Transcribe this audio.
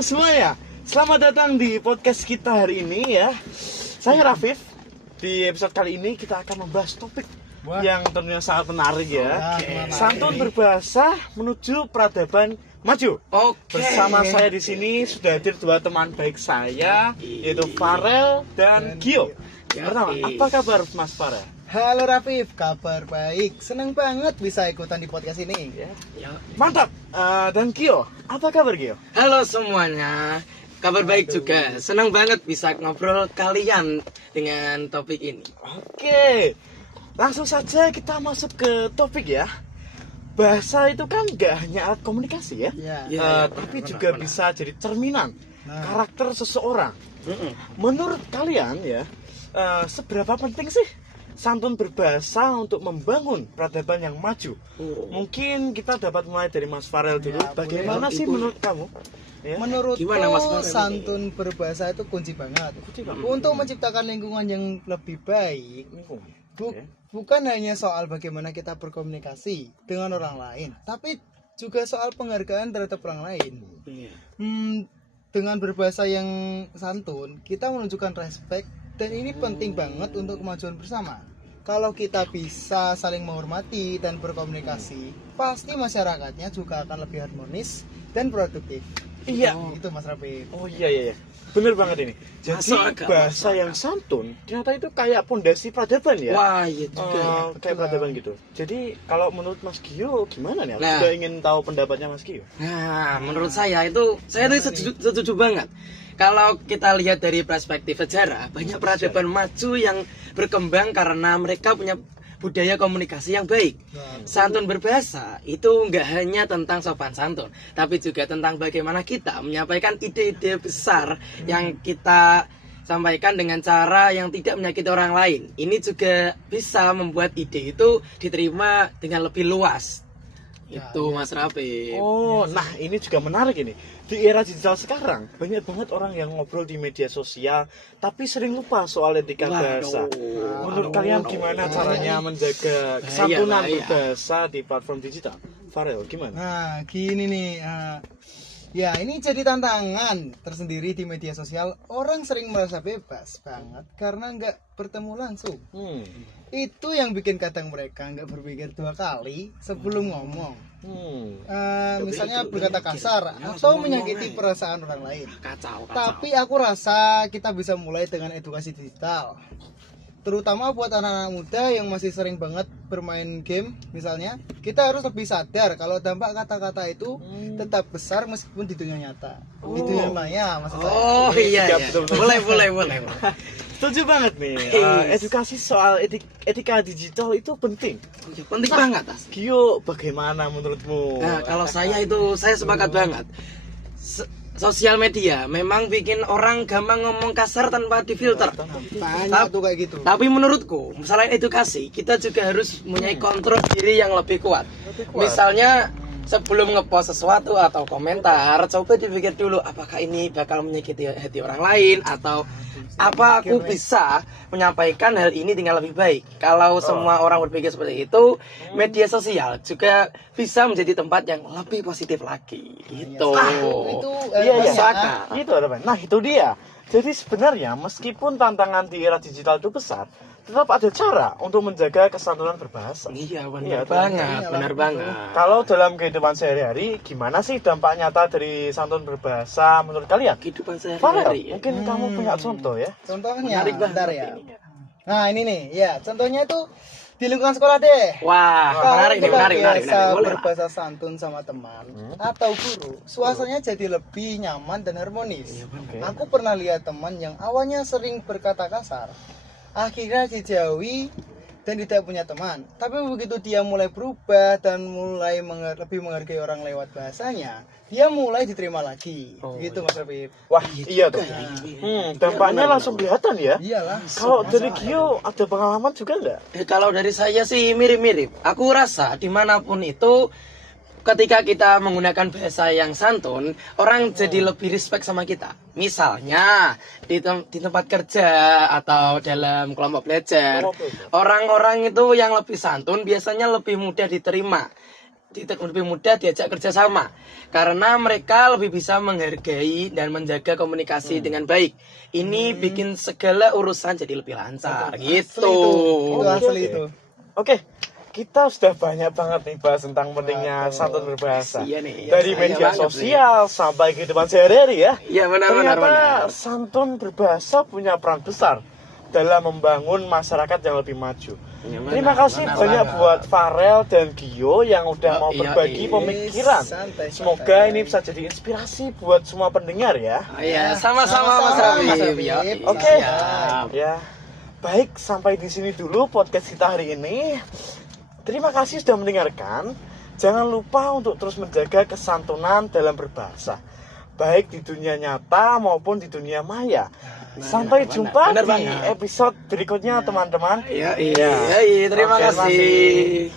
Halo semuanya, selamat datang di podcast kita hari ini ya. Saya Rafif. Di episode kali ini kita akan membahas topik yang tentunya sangat menarik ya. Santun berbahasa menuju peradaban maju. Bersama saya di sini sudah hadir dua teman baik saya, yaitu Farel dan Gio. Pertama, apa kabar Mas Farel? Halo Rafif, kabar baik. Senang banget bisa ikutan di podcast ini. Mantap. Dan Gio, apa kabar Gio? Halo semuanya, kabar baik juga. Senang banget bisa ngobrol kalian dengan topik ini. Oke, langsung saja kita masuk ke topik ya. Bahasa itu kan gak hanya alat komunikasi ya, tapi juga bisa jadi cerminan karakter seseorang. Menurut kalian ya, seberapa penting sih santun berbahasa untuk membangun peradaban yang maju? Mungkin kita dapat mulai dari Mas Farel dulu. Bagaimana sih menurut kamu? Ya? Menurutku Gimana, Mas Farel? santun berbahasa itu kunci banget. Untuk menciptakan lingkungan yang lebih baik. Bukan hanya soal bagaimana kita berkomunikasi dengan orang lain, tapi juga soal penghargaan terhadap orang lain. Dengan berbahasa yang santun, kita menunjukkan respect, dan ini penting banget untuk kemajuan bersama. Kalau kita bisa saling menghormati dan berkomunikasi, pasti masyarakatnya juga akan lebih harmonis dan produktif. Iya. Itu Mas Rafi. Oh iya. Bener banget ini. Jadi bahasa yang santun ternyata itu kayak pondasi peradaban ya. Wah, iya juga ya. Kayak peradaban gitu. Jadi kalau menurut Mas Gio gimana nih? Aku Nah. juga ingin tahu pendapatnya Mas Gio. Nah, menurut saya itu setuju banget. Kalau kita lihat dari perspektif sejarah, banyak peradaban maju yang berkembang karena mereka punya budaya komunikasi yang baik. Santun berbahasa itu nggak hanya tentang sopan santun, tapi juga tentang bagaimana kita menyampaikan ide-ide besar yang kita sampaikan dengan cara yang tidak menyakiti orang lain. Ini juga bisa membuat ide itu diterima dengan lebih luas. Itu Mas Rafi. Oh, nah ini juga menarik ini. Di era digital sekarang, banyak banget orang yang ngobrol di media sosial, tapi sering lupa soal etika bahasa. Menurut kalian gimana caranya menjaga kesantunan berbahasa di platform digital? Farel, gimana? Nah, gini nih. Ya, ini jadi tantangan tersendiri di media sosial. Orang sering merasa bebas banget karena nggak bertemu langsung. Itu yang bikin kadang mereka nggak berpikir dua kali sebelum ngomong. Misalnya berkata kasar atau menyakiti perasaan orang lain. Kacau. Tapi aku rasa kita bisa mulai dengan edukasi digital, terutama buat anak-anak muda yang masih sering banget bermain game. Misalnya, kita harus lebih sadar kalau dampak kata-kata itu tetap besar meskipun di dunia nyata, di dunia maya maksud saya. Oh iya. Betul. Boleh. Setuju banget nih. Edukasi soal etika digital itu penting. Penting banget, As. Gio, bagaimana menurutmu? Nah, kalau saya sepakat banget. Sosial media memang bikin orang gampang ngomong kasar tanpa difilter. Banyak tuh kayak gitu. Tapi menurutku, selain edukasi, kita juga harus mempunyai kontrol diri yang lebih kuat. Misalnya, sebelum ngepost sesuatu atau komentar, coba dipikir dulu apakah ini bakal menyakiti hati orang lain, atau apa aku bisa menyampaikan hal ini dengan lebih baik. Kalau semua orang berpikir seperti itu, media sosial juga bisa menjadi tempat yang lebih positif lagi. Gitu. Itu Gitu teman. Nah itu dia. Jadi sebenarnya meskipun tantangan di era digital itu besar, tetap ada cara untuk menjaga kesantunan berbahasa. Iya, benar banget. Kalau dalam kehidupan sehari-hari, gimana sih dampak nyata dari santun berbahasa menurut kalian? Kehidupan Farel, sehari-hari. mungkin kamu punya contoh ya? Contohnya, Menarik banget bentar ya. ini. Nah ini nih, ya contohnya itu di lingkungan sekolah deh. Wah, Kalau kita menarik. biasa Boleh lah. berbahasa santun sama teman atau guru, suasananya jadi lebih nyaman dan harmonis. Aku pernah lihat teman yang awalnya sering berkata kasar, akhirnya dijauhi dan tidak punya teman. Tapi begitu dia mulai berubah dan mulai lebih menghargai orang lewat bahasanya, dia mulai diterima lagi. Gitu Mas Rafi. Wah, iya tuh. Dampaknya langsung kelihatan ya. Iyalah. Kalau dari Gio ada pengalaman juga nggak? Kalau dari saya sih mirip-mirip. Aku rasa dimanapun itu, ketika kita menggunakan bahasa yang santun, orang jadi lebih respect sama kita. Misalnya di tempat kerja atau dalam kelompok belajar, orang-orang itu yang lebih santun biasanya lebih mudah diterima. lebih mudah diajak kerjasama karena mereka lebih bisa menghargai dan menjaga komunikasi dengan baik. Ini bikin segala urusan jadi lebih lancar gitu. Itu asli itu. Oke, kita sudah banyak banget nih bahas tentang pentingnya santun berbahasa. Iya nih, dari media sosial sampai kehidupan sehari-hari ya. Iya benar. Ternyata santun berbahasa punya peran besar dalam membangun masyarakat yang lebih maju. Terima kasih banyak buat Farel dan Gio yang udah mau berbagi pemikiran. Semoga ini bisa jadi inspirasi buat semua pendengar ya. Iya, sama-sama Mas Habib. Oke. Ya. Baik, sampai di sini dulu podcast kita hari ini. Terima kasih sudah mendengarkan. Jangan lupa untuk terus menjaga kesantunan dalam berbahasa, baik di dunia nyata maupun di dunia maya. Sampai jumpa di episode berikutnya teman-teman. Iya, terima kasih.